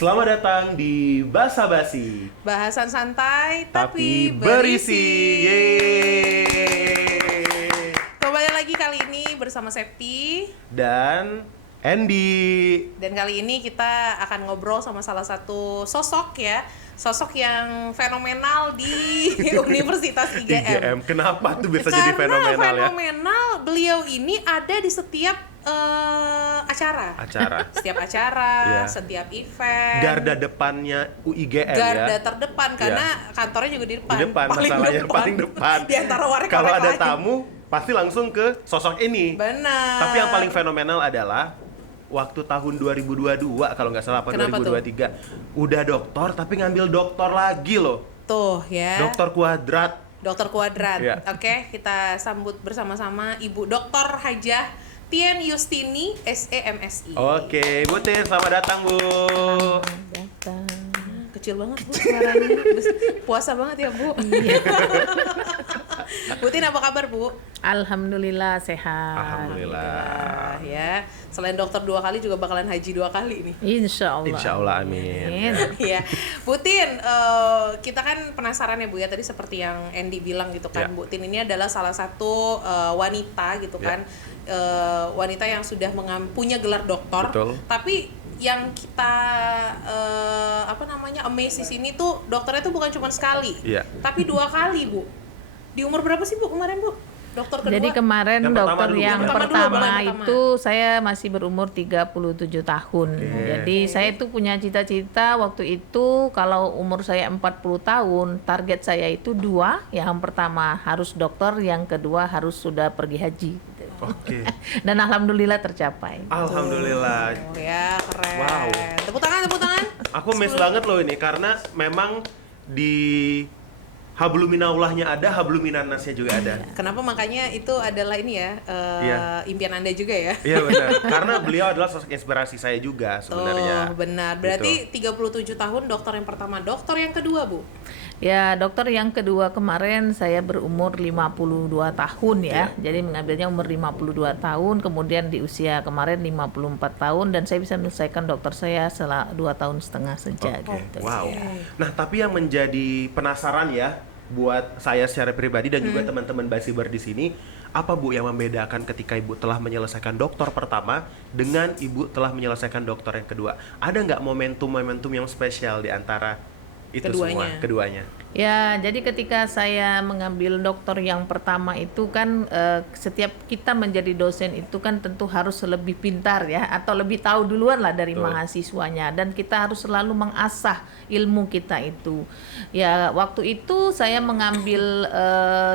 Selamat datang di Basa Basi, Bahasan santai tapi berisi. Yeay. Kembali lagi kali ini bersama Septi Dan Andy. dan kali ini kita akan ngobrol sama salah satu sosok ya, sosok yang fenomenal di Universitas IGM. Kenapa tuh bisa jadi fenomenal ya? Karena fenomenal, beliau ini ada di setiap acara. Setiap acara, Yeah. setiap event. Garda depannya UIGM Garda ya. terdepan karena kantornya juga di depan. Di depan, masalahnya paling depan. Di antara warga Kalau ada lain. tamu pasti langsung ke sosok ini. Benar. Tapi yang paling fenomenal adalah waktu tahun 2022 kalau nggak salah apa Kenapa 2023 udah doktor tapi ngambil doktor lagi loh. Tuh ya. Doktor kuadrat. Dokter Kuadrat. Iya. Oke, kita sambut bersama-sama Ibu Dr. Hajah Tien Yustini SEMSI. Oke, Bu Tin, selamat datang Bu. Datang. Kecil banget Bu suaranya. Puasa banget ya Bu. Bu Tin, apa kabar Bu? Alhamdulillah sehat. Alhamdulillah. Ya, selain dokter 2 kali juga bakalan haji 2 kali nih. Insya Allah. Insya Allah, amin. Ya, Bu Tin, kita kan penasaran ya Bu ya, tadi seperti yang Andy bilang gitu kan, Ya. Bu Tin ini adalah salah satu wanita gitu kan, wanita yang sudah punya gelar doktor, Betul. tapi yang kita amaze di sini tuh dokternya tuh bukan cuma sekali, Iya. tapi 2 kali Bu. Di umur berapa sih Bu kemarin Bu? Dokter kedua? Jadi kemarin Yang pertama dokter dulu, yang yang pertama, pertama. itu saya masih berumur 37 tahun. Jadi saya itu punya cita-cita waktu itu kalau umur saya 40 tahun, target saya itu 2, yang pertama harus dokter, yang kedua harus sudah pergi haji. Oke. Dan alhamdulillah tercapai. Alhamdulillah. Oh ya, keren. Wow. Tepuk tangan, tepuk tangan. Aku miss banget loh ini karena memang di habluminaulahnya ada, habluminannasnya juga ada. Kenapa makanya itu adalah ini ya, Iya. impian Anda juga ya? Iya benar. Karena beliau adalah sosok inspirasi saya juga sebenarnya. Oh, benar. Berarti 37 tahun dokter yang pertama, dokter yang kedua, Bu. Ya, dokter yang kedua kemarin saya berumur 52 tahun ya. Jadi mengambilnya umur 52 tahun, kemudian di usia kemarin 54 tahun dan saya bisa menyelesaikan dokter saya setelah 2 tahun setengah saja Oke. gitu. Wow. Nah, tapi yang menjadi penasaran ya buat saya secara pribadi dan juga teman-teman Basiber di sini, apa Bu yang membedakan ketika Ibu telah menyelesaikan dokter pertama dengan Ibu telah menyelesaikan dokter yang kedua? Ada nggak momentum-momentum yang spesial di antara itu keduanya? Ya, jadi ketika saya mengambil dokter yang pertama itu kan setiap kita menjadi dosen itu kan tentu harus lebih pintar ya, atau lebih tahu duluan lah dari Betul. mahasiswanya, dan kita harus selalu mengasah ilmu kita itu. Ya, waktu itu saya mengambil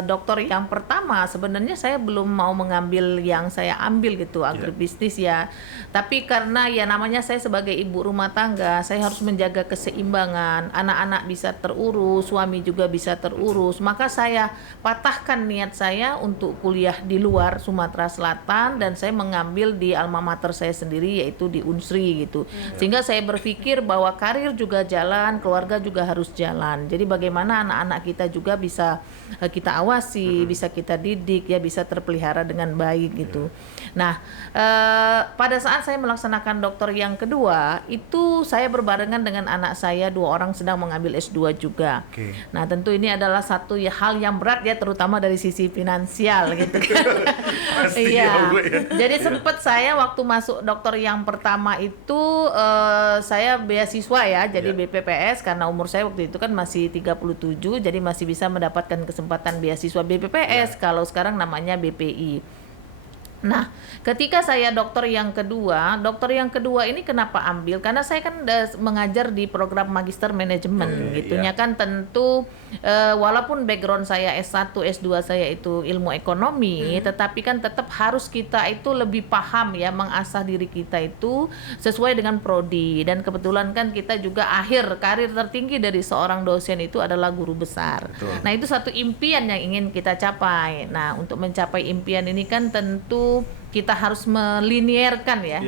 dokter yang pertama, sebenarnya saya belum mau mengambil yang saya ambil gitu, agribisnis ya. Tapi karena ya namanya saya sebagai ibu rumah tangga, saya harus menjaga keseimbangan, anak-anak bisa terurus, suami juga bisa terurus, maka saya patahkan niat saya untuk kuliah di luar Sumatera Selatan dan saya mengambil di alma mater saya sendiri, yaitu di Unsri gitu. Sehingga saya berpikir bahwa karir juga jalan, keluarga juga harus jalan. Jadi bagaimana anak-anak kita juga bisa kita awasi, bisa kita didik ya, bisa terpelihara dengan baik gitu. Nah, pada saat saya melaksanakan dokter yang kedua itu saya berbarengan dengan anak saya, 2 orang sedang mengambil S2 juga. Oke. Nah, tentu ini adalah satu hal yang berat ya, terutama dari sisi finansial gitu kan. Pasti Iya. ya, Bu, ya. Jadi sempat saya waktu masuk dokter yang pertama itu saya beasiswa ya, jadi BPPS karena umur saya waktu itu kan masih 37, jadi masih bisa mendapatkan kesempatan beasiswa BPPS, kalau sekarang namanya BPI. Nah, ketika saya dokter yang kedua ini kenapa ambil? Karena saya kan mengajar di program Magister Manajemen gitunya kan, tentu walaupun background saya S1, S2 saya itu ilmu ekonomi, tetapi kan tetap harus kita itu lebih paham ya, mengasah diri kita itu sesuai dengan prodi, dan kebetulan kan kita juga akhir karir tertinggi dari seorang dosen itu adalah guru besar. Betul. Nah, itu satu impian yang ingin kita capai. Nah, untuk mencapai impian ini kan tentu kita harus melinearkan ya,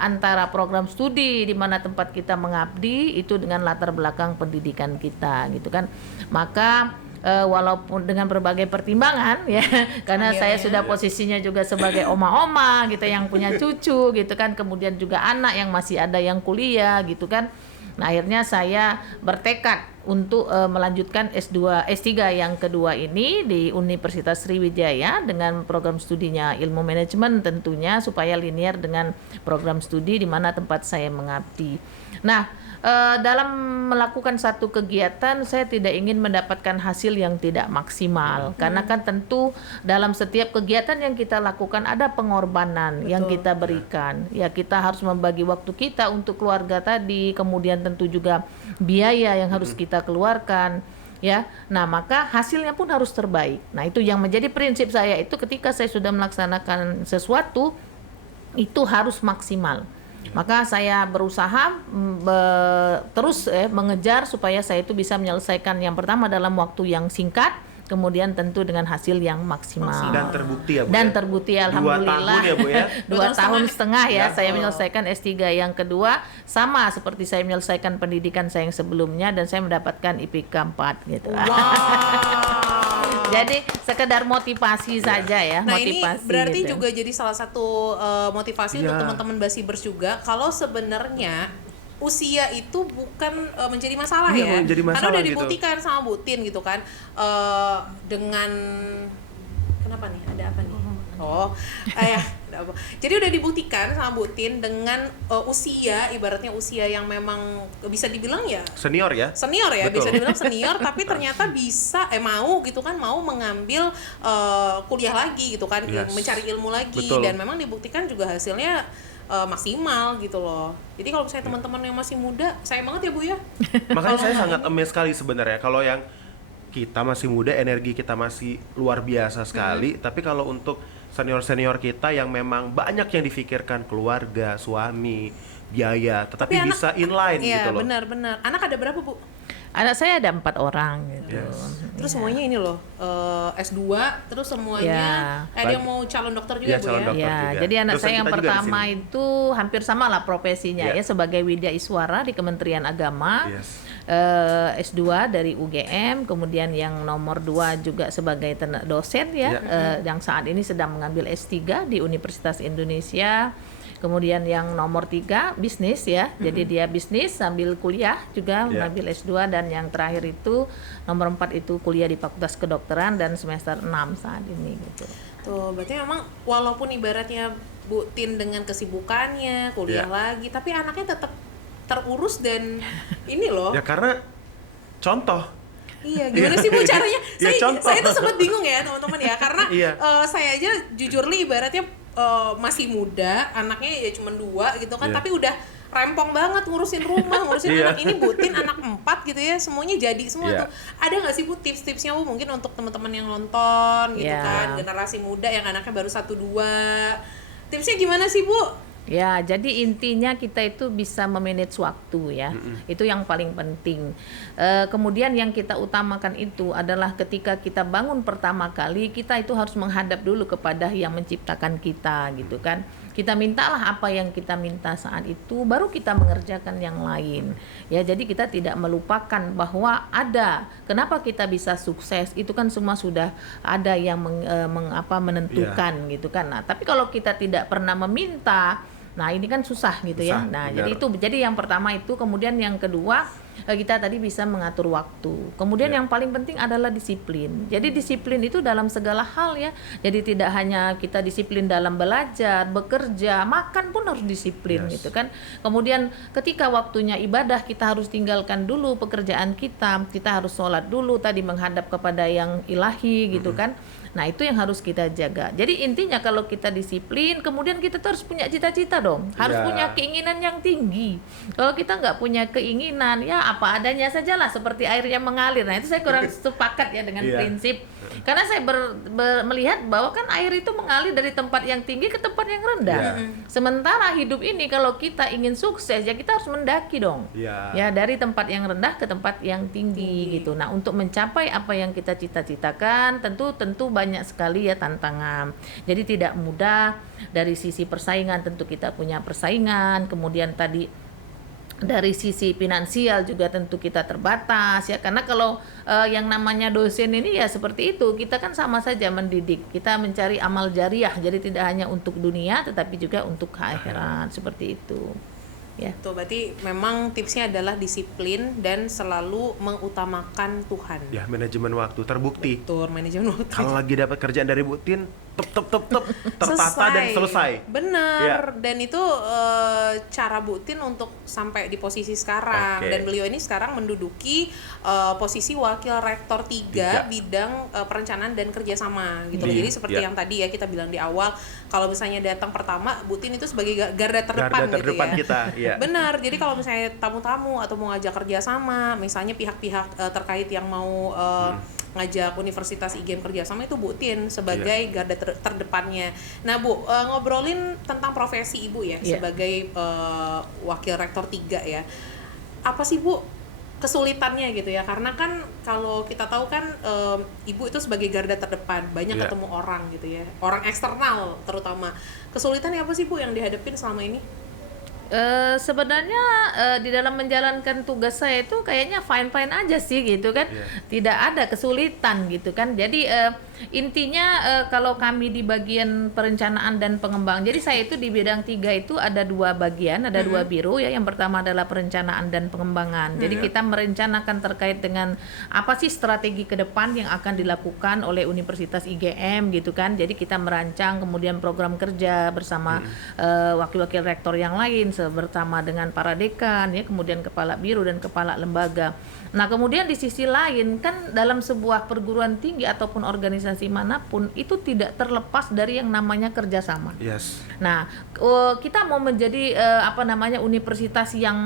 antara program studi di mana tempat kita mengabdi itu dengan latar belakang pendidikan kita gitu kan. Maka walaupun dengan berbagai pertimbangan ya, karena saya sudah posisinya juga sebagai oma-oma gitu yang punya cucu gitu kan, kemudian juga anak yang masih ada yang kuliah gitu kan. Nah, akhirnya saya bertekad untuk melanjutkan S3 yang kedua ini di Universitas Sriwijaya dengan program studinya ilmu manajemen tentunya, supaya linear dengan program studi di mana tempat saya mengabdi. Nah, dalam melakukan satu kegiatan saya tidak ingin mendapatkan hasil yang tidak maksimal, karena kan tentu dalam setiap kegiatan yang kita lakukan ada pengorbanan yang kita berikan. Ya, kita harus membagi waktu kita untuk keluarga tadi, kemudian tentu juga biaya yang harus kita keluarkan ya. Nah, maka hasilnya pun harus terbaik. Nah, itu yang menjadi prinsip saya, itu ketika saya sudah melaksanakan sesuatu itu harus maksimal. Maka saya berusaha terus mengejar supaya saya itu bisa menyelesaikan yang pertama dalam waktu yang singkat, kemudian tentu dengan hasil yang maksimal. Dan terbukti ya Bu. Dan terbukti alhamdulillah. 2 tahun ya Bu ya. 2 tahun setengah ya, saya betul. menyelesaikan S3 yang kedua, sama seperti saya menyelesaikan pendidikan saya yang sebelumnya, dan saya mendapatkan IPK 4 gitu. Jadi sekedar motivasi saja ya. Nah, motivasi ini berarti gitu. juga jadi salah satu motivasi untuk teman-teman Basibers juga, kalau sebenarnya usia itu bukan menjadi masalah ya. Menjadi masalah, karena udah gitu. dibuktikan sama Bu Tin gitu kan, dengan kenapa nih? Ada apa nih? Oh, ya. Jadi udah dibuktikan sama Bu Tin dengan usia, ibaratnya usia yang memang bisa dibilang ya Senior ya. senior ya, Betul. bisa dibilang senior, tapi ternyata bisa mau gitu kan, mau mengambil kuliah lagi gitu kan, Yes. mencari ilmu lagi. Betul. Dan memang dibuktikan juga hasilnya maksimal gitu loh. Jadi kalau misalnya teman-teman yang masih muda, sayang banget ya Bu ya. Makanya saya sangat amazed sekali sebenarnya kalau yang kita masih muda, energi kita masih luar biasa sekali, tapi kalau untuk senior-senior kita yang memang banyak yang difikirkan, keluarga, suami, biaya, tetapi anak- bisa inline Iya, gitu loh. benar-benar. Anak ada berapa Bu? Anak saya ada 4 orang gitu. Yes. Terus semuanya ini loh, S2, terus semuanya Ya. ada yang mau calon dokter juga Iya, Bu calon ya? dokter. Ya, juga. jadi anak Dosen saya yang kita juga di pertama sini. itu hampir sama lah profesinya Ya. ya, sebagai Widya Iswara di Kementerian Agama. Yes. S2 dari UGM, kemudian yang nomor 2 juga sebagai dosen ya, yang saat ini sedang mengambil S3 di Universitas Indonesia. Kemudian yang nomor 3 bisnis ya, jadi dia bisnis sambil kuliah juga mengambil S2, dan yang terakhir itu nomor 4 itu kuliah di Fakultas Kedokteran dan semester 6 saat ini gitu. Tuh, berarti memang walaupun ibaratnya Bu Tin dengan kesibukannya, kuliah lagi, tapi anaknya tetap terurus dan ini loh. Ya karena contoh. Iya, gimana sih Bu caranya? Ya, contoh. Saya tuh sempat bingung ya teman-teman ya, karena Iya. saya aja jujur li ibaratnya masih muda, anaknya ya cuma 2 gitu kan, Iya. tapi udah rempong banget ngurusin rumah, ngurusin Iya. anak. Ini Bu Tin anak 4 gitu ya, semuanya jadi semua Iya. tuh. Ada nggak sih Bu tips-tipsnya Bu mungkin untuk teman-teman yang nonton gitu Iya. kan, generasi muda yang anaknya baru 1-2. Tipsnya gimana sih Bu? Ya, jadi intinya kita itu bisa memanage waktu ya, itu yang paling penting. Kemudian yang kita utamakan itu adalah ketika kita bangun pertama kali, kita itu harus menghadap dulu kepada yang menciptakan kita gitu kan. Kita mintalah apa yang kita minta saat itu, baru kita mengerjakan yang lain. Ya, jadi kita tidak melupakan bahwa ada, kenapa kita bisa sukses, itu kan semua sudah ada yang menentukan gitu kan. Nah, tapi kalau kita tidak pernah meminta, nah ini kan susah gitu ya. Susah, Nah, benar. jadi yang pertama itu, kemudian yang kedua kita tadi bisa mengatur waktu. Kemudian yang paling penting adalah disiplin. Jadi disiplin itu dalam segala hal ya. Jadi tidak hanya kita disiplin dalam belajar, bekerja, makan pun harus disiplin gitu kan. Kemudian ketika waktunya ibadah, kita harus tinggalkan dulu pekerjaan kita. Kita harus sholat dulu tadi, menghadap kepada yang ilahi gitu kan. Nah, itu yang harus kita jaga. Jadi intinya kalau kita disiplin, kemudian kita tuh harus punya cita-cita dong. Harus punya keinginan yang tinggi. Kalau kita nggak punya keinginan, ya apa adanya sajalah, seperti air yang mengalir. Nah, itu saya kurang sepakat ya dengan prinsip. Karena saya melihat bahwa kan air itu mengalir dari tempat yang tinggi ke tempat yang rendah. Sementara hidup ini kalau kita ingin sukses, ya kita harus mendaki dong. Ya, dari tempat yang rendah ke tempat yang tinggi gitu. Nah, untuk mencapai apa yang kita cita-citakan, tentu banyak sekali ya tantangan. Jadi tidak mudah. Dari sisi persaingan tentu kita punya persaingan, kemudian tadi dari sisi finansial juga tentu kita terbatas ya, karena kalau yang namanya dosen ini ya seperti itu, kita kan sama saja mendidik, kita mencari amal jariah, jadi tidak hanya untuk dunia tetapi juga untuk akhirat, seperti itu ya. Tuh, berarti memang tipsnya adalah disiplin dan selalu mengutamakan Tuhan. Ya, manajemen waktu terbukti. Betul, manajemen waktu. Kalau lagi dapat kerjaan dari Bu Tin, tertata dan selesai. Bener. Ya. Dan itu cara Bu Tin untuk sampai di posisi sekarang. Oke. Dan beliau ini sekarang menduduki posisi wakil rektor 3 bidang perencanaan dan kerjasama gitu. Jadi seperti yang tadi ya kita bilang di awal, kalau misalnya datang pertama, Bu Tin itu sebagai garda terdepan gitu ya. Kita, ya. Benar. Jadi kalau misalnya tamu-tamu atau mau ngajak kerjasama, misalnya pihak-pihak terkait yang mau ngajak Universitas IGM kerjasama, itu Bu Tin sebagai garda terdepannya. Nah Bu, ngobrolin tentang profesi Ibu ya sebagai wakil rektor 3 ya. Apa sih Bu kesulitannya gitu ya? Karena kan kalau kita tahu kan Ibu itu sebagai garda terdepan, banyak ketemu orang gitu ya, orang eksternal terutama. Kesulitannya apa sih Bu yang dihadapin selama ini? Sebenarnya di dalam menjalankan tugas saya itu kayaknya fine-fine aja sih gitu kan, tidak ada kesulitan gitu kan. Jadi intinya kalau kami di bagian perencanaan dan pengembangan, jadi saya itu di bidang 3 itu ada 2 bagian, ada 2 biro ya. Yang pertama adalah perencanaan dan pengembangan. Jadi kita merencanakan terkait dengan apa sih strategi ke depan yang akan dilakukan oleh Universitas IGM gitu kan. Jadi kita merancang kemudian program kerja bersama wakil-wakil rektor yang lain, bersama dengan para dekan ya, kemudian kepala biro dan kepala lembaga. Nah, kemudian di sisi lain kan dalam sebuah perguruan tinggi ataupun organisasi manapun itu tidak terlepas dari yang namanya kerjasama. Yes. Nah, kita mau menjadi universitas yang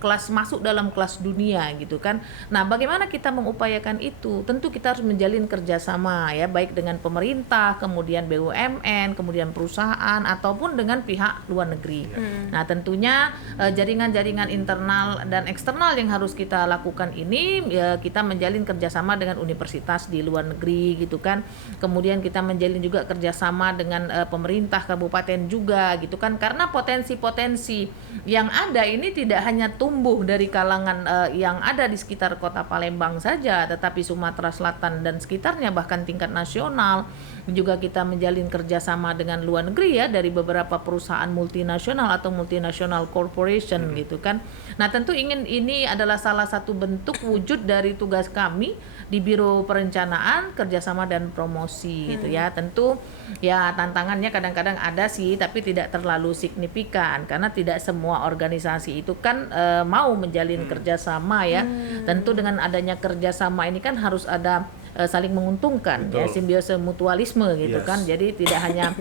kelas masuk dalam kelas dunia gitu kan. Nah, bagaimana kita mengupayakan itu? Tentu kita harus menjalin kerjasama ya, baik dengan pemerintah, kemudian BUMN, kemudian perusahaan ataupun dengan pihak luar negeri. Nah, tentunya jaringan-jaringan internal dan eksternal yang harus kita lakukan ini ya, kita menjalin kerjasama dengan universitas di luar negeri gitu kan. Kemudian kita menjalin juga kerjasama dengan pemerintah kabupaten juga gitu kan, karena potensi-potensi yang ada ini tidak hanya tumbuh dari kalangan yang ada di sekitar kota Palembang saja, tetapi Sumatera Selatan dan sekitarnya, bahkan tingkat nasional juga kita menjalin kerjasama dengan luar negeri ya, dari beberapa perusahaan multinasional atau multinational corporation gitu kan. Nah, tentu ini adalah salah satu bentuk wujud dari tugas kami di Biro Perencanaan, Kerjasama dan Promosi gitu ya. Tentu ya tantangannya kadang-kadang ada sih, tapi tidak terlalu signifikan karena tidak semua organisasi itu kan mau menjalin kerjasama ya. Tentu dengan adanya kerjasama ini kan harus ada saling menguntungkan. Betul. Ya, simbiose mutualisme gitu kan. Jadi tidak hanya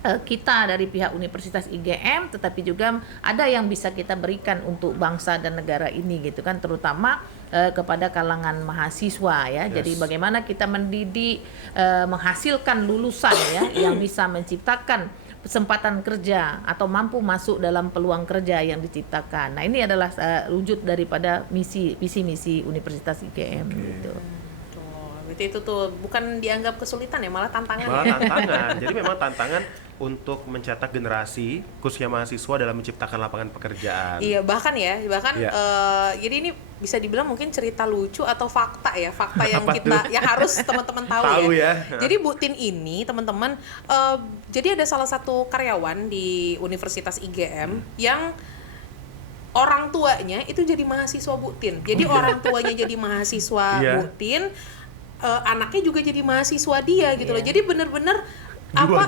kita dari pihak Universitas IGM, tetapi juga ada yang bisa kita berikan untuk bangsa dan negara ini gitu kan, terutama kepada kalangan mahasiswa ya. Jadi bagaimana kita mendidik, menghasilkan lulusan ya yang bisa menciptakan kesempatan kerja atau mampu masuk dalam peluang kerja yang diciptakan. Nah, ini adalah wujud daripada visi misi Universitas IGM gitu. Berarti itu tuh bukan dianggap kesulitan ya, malah tantangan. Malah tantangan. Jadi memang tantangan untuk mencetak generasi khususnya mahasiswa dalam menciptakan lapangan pekerjaan. Iya, bahkan jadi ini bisa dibilang mungkin cerita lucu atau fakta ya, fakta yang yang harus teman-teman tahu ya. Jadi Bu Tin ini teman-teman, jadi ada salah satu karyawan di Universitas IGM yang orang tuanya itu jadi mahasiswa Bu Tin. Jadi orang tuanya jadi mahasiswa Bu Tin, anaknya juga jadi mahasiswa dia gitu loh. Jadi bener-bener dua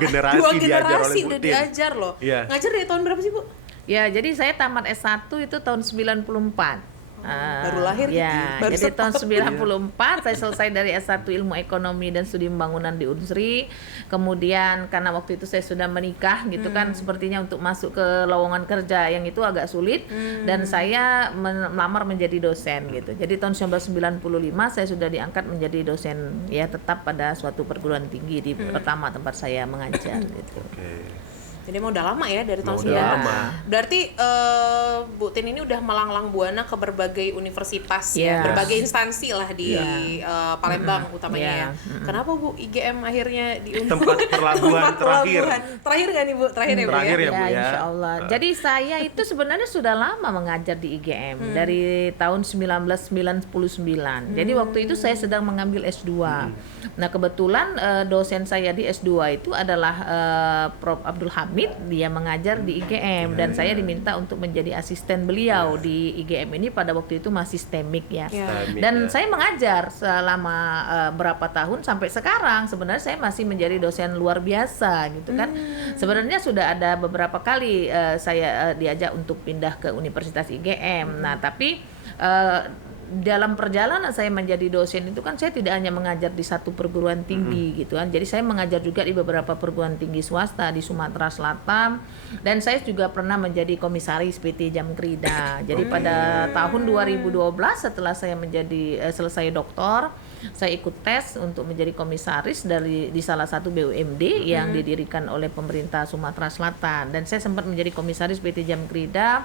generasi udah diajar loh. Ngajar dari tahun berapa sih Bu? Ya, jadi saya tamat S1 itu tahun 94. Baru lahir ya, baru jadi tahun 94 saya selesai dari S1 Ilmu Ekonomi dan Studi Pembangunan di Unsri. Kemudian karena waktu itu saya sudah menikah gitu kan, sepertinya untuk masuk ke lowongan kerja yang itu agak sulit, dan saya melamar menjadi dosen gitu. Jadi tahun 1995 saya sudah diangkat menjadi dosen ya tetap pada suatu perguruan tinggi di pertama tempat saya mengajar gitu. Jadi emang udah lama ya dari tahun Udah 90. lama. Berarti Bu Tin ini udah melanglang buana ke berbagai universitas Yes. ya, berbagai instansi lah di Palembang Yeah. utamanya ya. Kenapa Bu IGM akhirnya di Tempat pelabuhan terakhir. Terakhir nggak nih Bu? Terakhir ya Bu Terakhir ya? ya, Bu, ya. Insya Allah. Jadi saya itu sebenarnya sudah lama mengajar di IGM dari tahun 1999. Jadi waktu itu saya sedang mengambil S2. Nah kebetulan dosen saya di S2 itu adalah Prof. Abdul Hamid. Dia mengajar di IGM dan saya diminta untuk menjadi asisten beliau di IGM ini pada waktu itu masih STEMIK ya. STEMIK, Dan ya. saya mengajar selama berapa tahun sampai sekarang. Sebenarnya saya masih menjadi dosen luar biasa gitu kan. Sebenarnya sudah ada beberapa kali saya diajak untuk pindah ke Universitas IGM. Nah, tapi dalam perjalanan saya menjadi dosen itu kan saya tidak hanya mengajar di satu perguruan tinggi gitu kan. Jadi saya mengajar juga di beberapa perguruan tinggi swasta di Sumatera Selatan dan saya juga pernah menjadi komisaris PT Jamkrida. Jadi pada tahun 2012 setelah saya menjadi selesai doktor, saya ikut tes untuk menjadi komisaris di salah satu BUMD yang didirikan oleh pemerintah Sumatera Selatan dan saya sempat menjadi komisaris PT Jamkrida.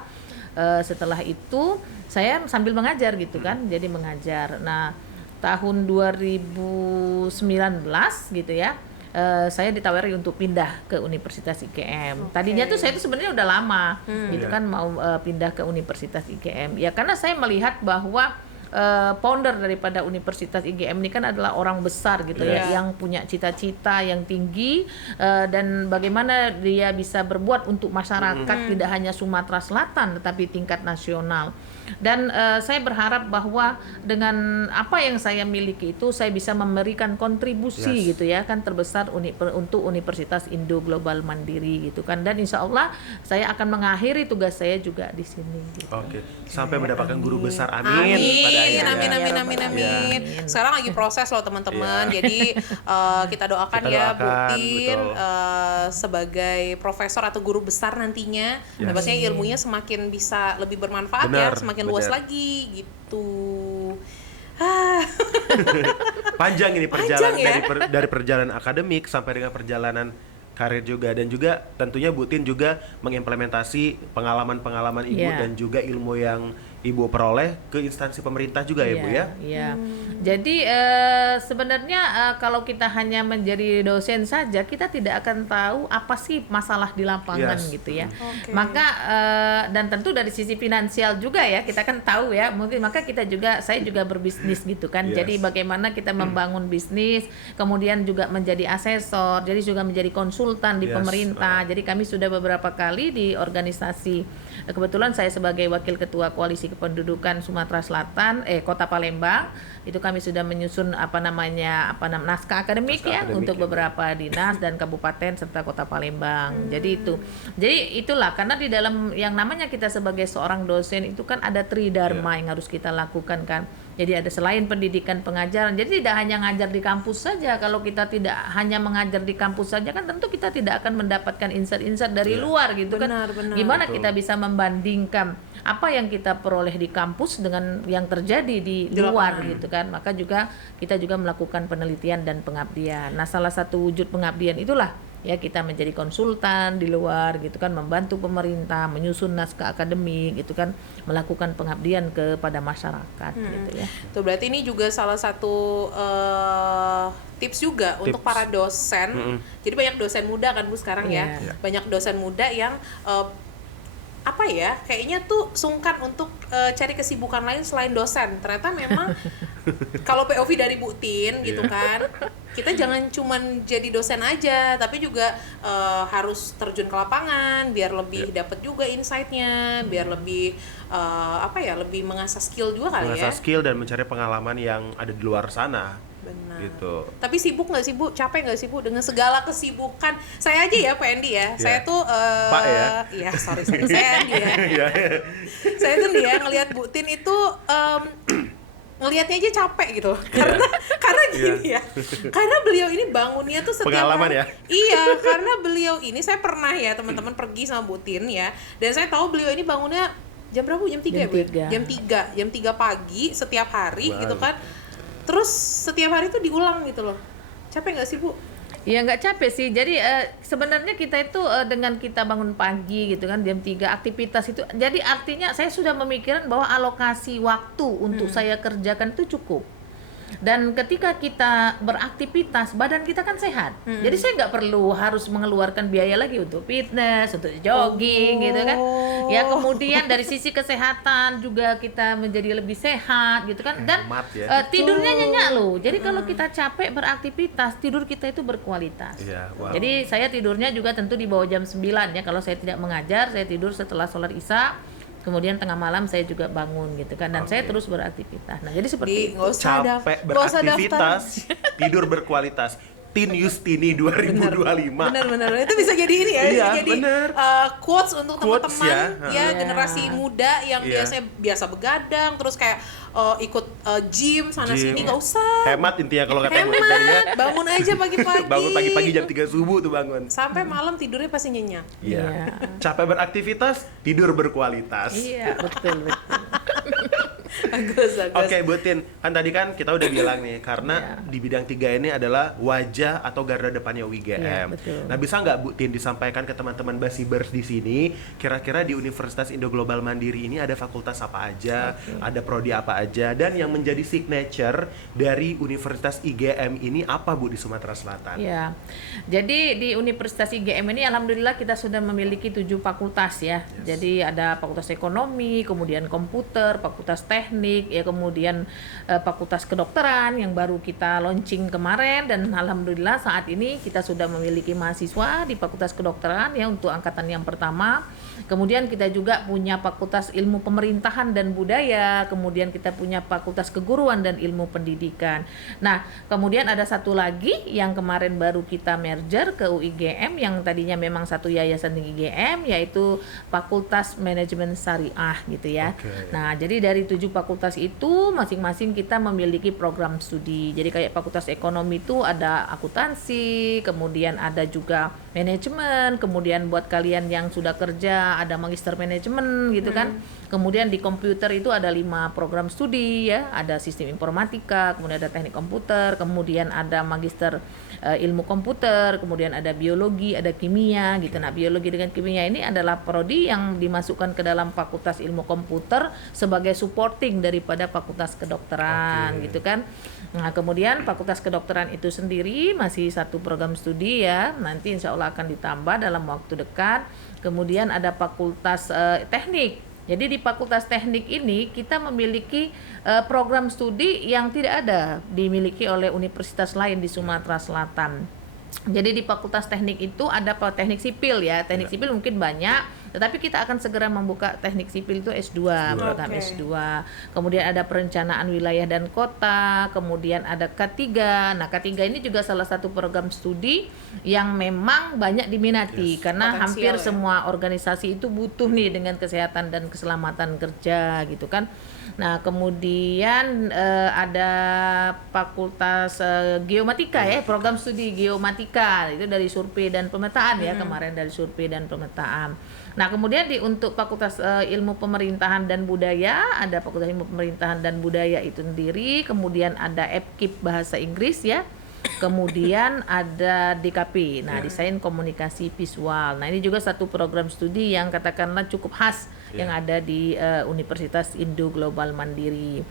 Setelah itu saya sambil mengajar gitu kan, jadi mengajar. Nah tahun 2019 gitu ya, saya ditawari untuk pindah ke Universitas IGM. Tadinya tuh saya tuh sebenarnya udah lama gitu kan mau pindah ke Universitas IGM. Ya karena saya melihat bahwa founder daripada Universitas IGM ini kan adalah orang besar gitu ya, yang punya cita-cita yang tinggi dan bagaimana dia bisa berbuat untuk masyarakat tidak hanya Sumatera Selatan tetapi tingkat nasional. Dan saya berharap bahwa dengan apa yang saya miliki itu saya bisa memberikan kontribusi gitu ya kan terbesar untuk Universitas Indo Global Mandiri gitu kan, dan insya Allah saya akan mengakhiri tugas saya juga di sini gitu. Oke, sampai mendapatkan guru besar. Amin. Pada akhirnya. Amin. Sekarang lagi proses loh teman-teman. Jadi kita doakan Kita ya doakan, Bu Tin betul. Sebagai profesor atau guru besar nantinya, Yes. pastinya ilmunya semakin bisa lebih bermanfaat Benar, ya, semakin luas benar. lagi gitu. Panjang ini perjalanan Panjang ya? dari perjalanan akademik sampai dengan perjalanan karir juga, dan juga tentunya Bu Tin juga mengimplementasi pengalaman-pengalaman Ibu Iya. dan juga ilmu yang Ibu peroleh ke instansi pemerintah juga ya Bu ya. Iya. Jadi sebenarnya kalau kita hanya menjadi dosen saja kita tidak akan tahu apa sih masalah di lapangan Yes. gitu ya. Oke. Maka dan tentu dari sisi finansial juga ya kita kan tahu ya, mungkin maka saya juga berbisnis gitu kan. Yes. Jadi bagaimana kita membangun bisnis, kemudian juga menjadi asesor, jadi juga menjadi konsultan di Yes. pemerintah. Jadi kami sudah beberapa kali di organisasi, kebetulan saya sebagai wakil ketua koalisi kependudukan Sumatera Selatan, Kota Palembang, itu kami sudah menyusun naskah akademik Naskah ya akademik untuk ya. beberapa dinas dan kabupaten serta Kota Palembang. Jadi itulah karena di dalam yang namanya kita sebagai seorang dosen itu kan ada tridharma yang harus kita lakukan kan. Jadi ada selain pendidikan pengajaran, jadi tidak hanya ngajar di kampus saja. Kalau kita tidak hanya mengajar di kampus saja kan tentu kita tidak akan mendapatkan insight-insight dari luar gitu kan. Benar. Gimana Betul. kita bisa membandingkan apa yang kita peroleh di kampus dengan yang terjadi di luar lapangan. gitu kan. Maka kita juga melakukan penelitian dan pengabdian. Nah, salah satu wujud pengabdian itulah ya kita menjadi konsultan di luar gitu kan, membantu pemerintah menyusun naskah akademik gitu kan, melakukan pengabdian kepada masyarakat gitu ya. Tuh berarti ini juga salah satu tips juga untuk para dosen. Jadi banyak dosen muda kan Bu sekarang ya. Iya. Banyak dosen muda yang kayaknya tuh sungkan untuk cari kesibukan lain selain dosen. Ternyata memang kalau POV dari Bu Tin gitu kan, kita jangan cuman jadi dosen aja, tapi juga harus terjun ke lapangan biar lebih dapat juga insight-nya, biar lebih lebih mengasah skill juga kali Mengasah ya. skill dan mencari pengalaman yang ada di luar sana. Benar. Gitu. Tapi sibuk nggak sih Bu? Capek nggak sih Bu dengan segala kesibukan? Saya aja ya Pak Endi ya. Saya tuh Pak ya? Iya, sorry saya Endi ya. Iya. Saya tuh nih ya ngelihat Bu Tin itu ngelihatnya aja capek gitu. Karena gini ya. Karena beliau ini bangunnya tuh setiap Pengalaman hari. ya? Iya, karena beliau ini saya pernah ya teman-teman pergi sama Bu Tin ya. Dan saya tahu beliau ini bangunnya jam berapa Bu? Jam 3 ya Bu? Jam 3 pagi setiap hari Wow. gitu kan. Terus setiap hari tuh diulang gitu loh. Capek nggak sih Bu? Ya nggak capek sih. Jadi sebenarnya kita itu dengan kita bangun pagi gitu kan jam 3 aktivitas itu. Jadi artinya saya sudah memikirkan bahwa alokasi waktu untuk saya kerjakan itu cukup. Dan ketika kita beraktivitas, badan kita kan sehat. Jadi saya nggak perlu harus mengeluarkan biaya lagi untuk fitness, untuk jogging gitu kan. Ya kemudian dari sisi kesehatan juga kita menjadi lebih sehat gitu kan. Dan Hemat ya. tidurnya nyenyak loh. Jadi kalau kita capek beraktivitas, tidur kita itu berkualitas. Iya, wow. Jadi saya tidurnya juga tentu di bawah jam 9 ya. Kalau saya tidak mengajar, saya tidur setelah sholat Isya. Kemudian tengah malam saya juga bangun gitu kan, dan saya terus beraktivitas. Nah jadi seperti itu. Nggak usah Capek nggak usah beraktivitas, tidur berkualitas. Tin Yustini 2025. Bener itu bisa jadi ini ya, Iya, bisa jadi bener. quotes untuk Quotes teman-teman ya, generasi muda yang Iya. biasa begadang terus kayak ikut gym sana Gym. sini, nggak usah. Hemat intinya kalau kata yang tadi ya. Hemat, bangun aja pagi-pagi. Bangun pagi-pagi jam 3 subuh tuh bangun. Sampai malam tidurnya pasti nyenyak. Iya. Capek beraktivitas, tidur berkualitas. Iya betul. Bagus. Oke, Bu Tin, kan tadi kan kita udah bilang nih, karena di bidang 3 ini adalah wajah atau garda depannya UIGM. Iya, betul. Nah, bisa nggak Bu Tin disampaikan ke teman-teman Basibers di sini, kira-kira di Universitas Indo Global Mandiri ini ada fakultas apa aja, ada prodi apa aja, dan yang menjadi signature dari Universitas IGM ini apa Bu di Sumatera Selatan? Ya, jadi di Universitas IGM ini alhamdulillah kita sudah memiliki 7 fakultas ya. Jadi ada fakultas ekonomi, kemudian komputer, fakultas teknik, ya kemudian fakultas kedokteran yang baru kita launching kemarin, dan alhamdulillah saat ini kita sudah memiliki mahasiswa di fakultas kedokteran ya untuk angkatan yang pertama. Kemudian kita juga punya fakultas ilmu pemerintahan dan budaya, kemudian kita punya fakultas keguruan dan ilmu pendidikan. Nah, kemudian ada satu lagi yang kemarin baru kita merger ke UIGM yang tadinya memang satu yayasan di IGM, yaitu Fakultas Manajemen Syariah gitu ya. Oke. Nah, jadi dari 7 fakultas itu masing-masing kita memiliki program studi. Jadi kayak fakultas ekonomi itu ada akuntansi, kemudian ada juga manajemen, kemudian buat kalian yang sudah kerja ada magister manajemen gitu kan. Kemudian di komputer itu ada 5 program studi ya, ada sistem informatika, kemudian ada teknik komputer, kemudian ada magister ilmu komputer, kemudian ada biologi, ada kimia gitu. Nah, biologi dengan kimia ini adalah prodi yang dimasukkan ke dalam fakultas ilmu komputer sebagai supporting daripada fakultas kedokteran gitu kan. Nah, kemudian fakultas kedokteran itu sendiri masih satu program studi ya, nanti insya Allah akan ditambah dalam waktu dekat. Kemudian ada fakultas teknik. Jadi di fakultas teknik ini kita memiliki program studi yang tidak ada dimiliki oleh universitas lain di Sumatera Selatan. Jadi di fakultas teknik itu ada teknik sipil ya, teknik sipil mungkin banyak, tetapi kita akan segera membuka teknik sipil itu S2, program Oke. S2. Kemudian ada perencanaan wilayah dan kota, kemudian ada K3. Nah, K3 ini juga salah satu program studi yang memang banyak diminati karena Potensial hampir ya. semua organisasi itu butuh nih dengan kesehatan dan keselamatan kerja gitu kan. Nah, kemudian ada fakultas geomatika ya, program studi geomatika itu dari survei dan pemetaan ya, kemarin dari survei dan pemetaan. Nah, kemudian untuk fakultas ilmu pemerintahan dan budaya, ada fakultas ilmu pemerintahan dan budaya itu sendiri, kemudian ada FKIP bahasa Inggris ya. Kemudian ada DKP, nah desain komunikasi visual. Nah, ini juga satu program studi yang katakanlah cukup khas yang ada di Universitas Indo Global Mandiri.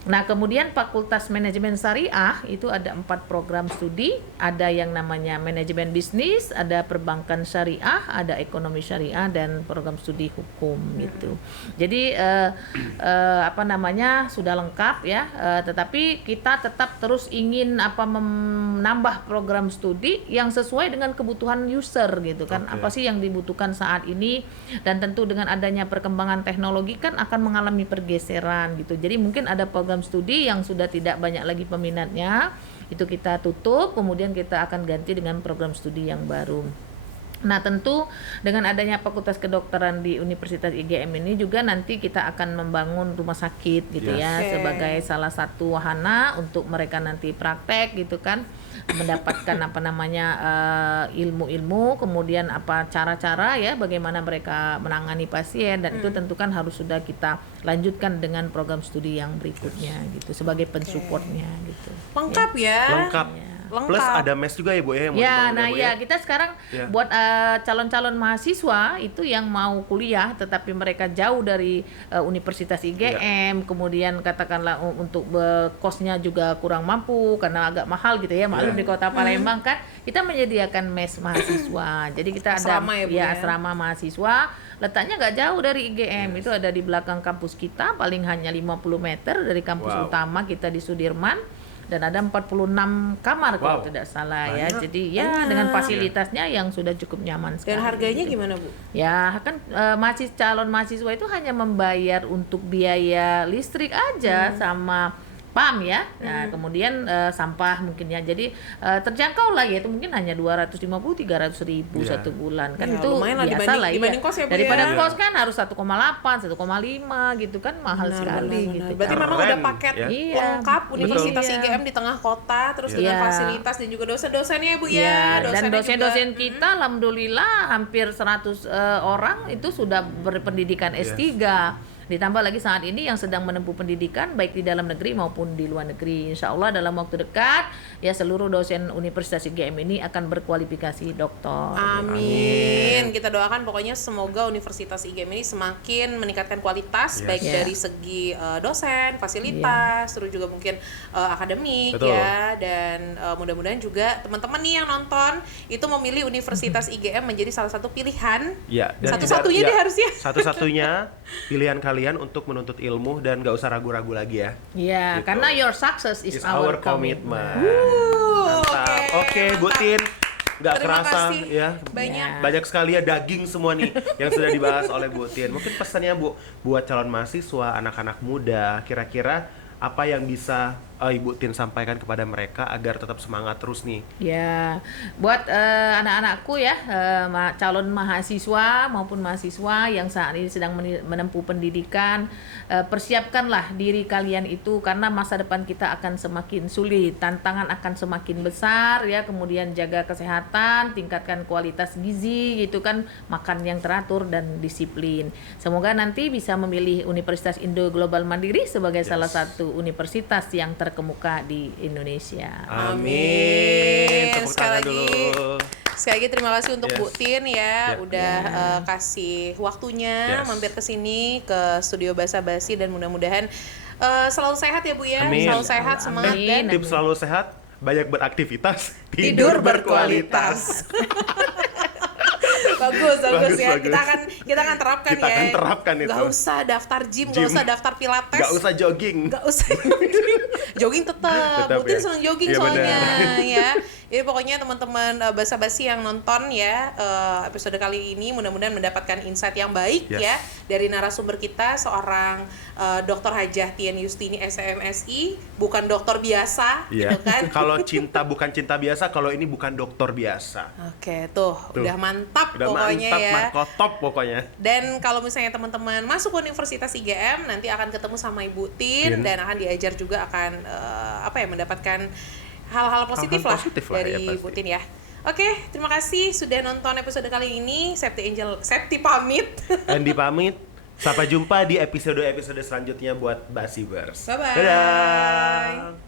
Nah, kemudian Fakultas Manajemen Syariah itu ada 4 program studi, ada yang namanya manajemen bisnis, ada perbankan syariah, ada ekonomi syariah, dan program studi hukum gitu. Jadi sudah lengkap ya, tetapi kita tetap terus ingin menambah program studi yang sesuai dengan kebutuhan user gitu kan. Oke. Apa sih yang dibutuhkan saat ini, dan tentu dengan adanya perkembangan teknologi kan akan mengalami pergeseran gitu. Jadi mungkin ada program studi yang sudah tidak banyak lagi peminatnya, itu kita tutup, kemudian kita akan ganti dengan program studi yang baru. Nah, tentu dengan adanya Fakultas Kedokteran di Universitas IGM ini juga nanti kita akan membangun rumah sakit gitu ya, Oke. sebagai salah satu wahana untuk mereka nanti praktek gitu kan, mendapatkan ilmu-ilmu, kemudian cara-cara ya bagaimana mereka menangani pasien, dan itu tentu kan harus sudah kita lanjutkan dengan program studi yang berikutnya gitu sebagai pensupportnya gitu. Lengkap ya. Lengkap. Ya. lengkap. Plus ada mes juga ya Bu ya yang mau Ya, dibangun nah Bu ya kita sekarang Ya. buat calon-calon mahasiswa itu yang mau kuliah tetapi mereka jauh dari Universitas IGM, kemudian katakanlah untuk kosnya juga kurang mampu karena agak mahal gitu ya, maklum di Kota Palembang kan kita menyediakan mes mahasiswa. Jadi kita ada Asrama ya, Bu, ya? asrama mahasiswa, letaknya nggak jauh dari IGM, itu ada di belakang kampus kita, paling hanya 50 meter dari kampus Wow. utama kita di Sudirman. Dan ada 46 kamar kalau Wow. tidak salah ya. Banyak. Jadi ya dengan fasilitasnya yang sudah cukup nyaman sekali. Dan harganya gitu. gimana, Bu? Ya kan calon mahasiswa itu hanya membayar untuk biaya listrik aja sama PAM ya. Nah, kemudian sampah mungkin ya. Jadi terjangkau lah ya, itu mungkin hanya 250-300 ribu Ya. satu bulan. Kan Ya, itu lumayan lah biasa lah dibanding kos ya, Bu, Daripada ya. kos kan harus 1,8, 1,5 gitu kan mahal sekali gitu. Berarti Keren, memang udah paket ya. Iya, lengkap Universitas betul. IGM di tengah kota, terus Iya. dengan fasilitas dan juga dosen-dosennya ya Bu ya. Ya, dan Dosennya dosen-dosen juga, kita alhamdulillah hampir 100 orang itu sudah berpendidikan S3. Ditambah lagi saat ini yang sedang menempuh pendidikan baik di dalam negeri maupun di luar negeri. Insya Allah dalam waktu dekat ya seluruh dosen Universitas IGM ini akan berkualifikasi doktor. Amin. Kita doakan pokoknya semoga Universitas IGM ini semakin meningkatkan kualitas Yes. baik Yeah. dari segi dosen, fasilitas, terus juga mungkin akademik Betul. ya, dan mudah-mudahan juga teman-teman nih yang nonton itu memilih Universitas IGM menjadi salah satu pilihan. Ya, dan Satu-satunya tidak- deh harusnya. Satu-satunya pilihan kalian untuk menuntut ilmu dan gak usah ragu-ragu lagi ya. Ya, Gitu. karena your success is It's our commitment. Oke, Mantap. Oke, Bu mantap. Tin. Gak Terima kerasa kasih ya. banyak. Banyak sekali ya daging semua nih yang sudah dibahas oleh Bu Tin. Mungkin pesannya Bu buat calon mahasiswa, anak-anak muda, kira-kira apa yang bisa Ibu Tin sampaikan kepada mereka agar tetap semangat terus nih? Ya, buat anak-anakku ya, calon mahasiswa maupun mahasiswa yang saat ini sedang menempuh pendidikan, persiapkanlah diri kalian itu karena masa depan kita akan semakin sulit, tantangan akan semakin besar ya, kemudian jaga kesehatan, tingkatkan kualitas gizi gitu kan, makan yang teratur dan disiplin. Semoga nanti bisa memilih Universitas Indo Global Mandiri sebagai salah satu universitas yang terkemuka di Indonesia. Amin. Tepuk Sekali tangan lagi. dulu. Sekali lagi terima kasih untuk Yes. Bu Tin ya, Ya. udah kasih waktunya Yes. mampir ke sini ke studio Basa Basi, dan mudah-mudahan selalu sehat ya Bu ya, Amin. selalu sehat, semangat, Amin. dan Tips selalu sehat, banyak beraktivitas, tidur berkualitas. Bagus ya. Bagus. Kita akan terapkan Kita ya. akan terapkan itu. Gak usah daftar gym, gak usah daftar pilates. Gak usah jogging. Gak usah jogging. Jogging tetap. Tetap Butin ya. senang jogging Iya, soalnya benar. ya. Jadi pokoknya teman-teman basa-basi yang nonton ya episode kali ini mudah-mudahan mendapatkan insight yang baik Yes. ya dari narasumber kita, seorang Dr. Hajah Tien Yustini SMSI, bukan dokter biasa Iya. gitu kan. Kalau cinta bukan cinta biasa, kalau ini bukan dokter biasa. Oke, tuh udah mantap Udah pokoknya mantap, ya. top pokoknya. Dan kalau misalnya teman-teman masuk Universitas IGM, nanti akan ketemu sama Ibu Tin Tin. dan akan diajar juga, akan mendapatkan hal-hal positif Hal-hal lah positif lah, dari ya, pasti. Ibu Tin ya. Oke, terima kasih sudah nonton episode kali ini. Septi pamit. Andi pamit. Sampai jumpa di episode-episode selanjutnya buat Basibers. Bye-bye. Dadah.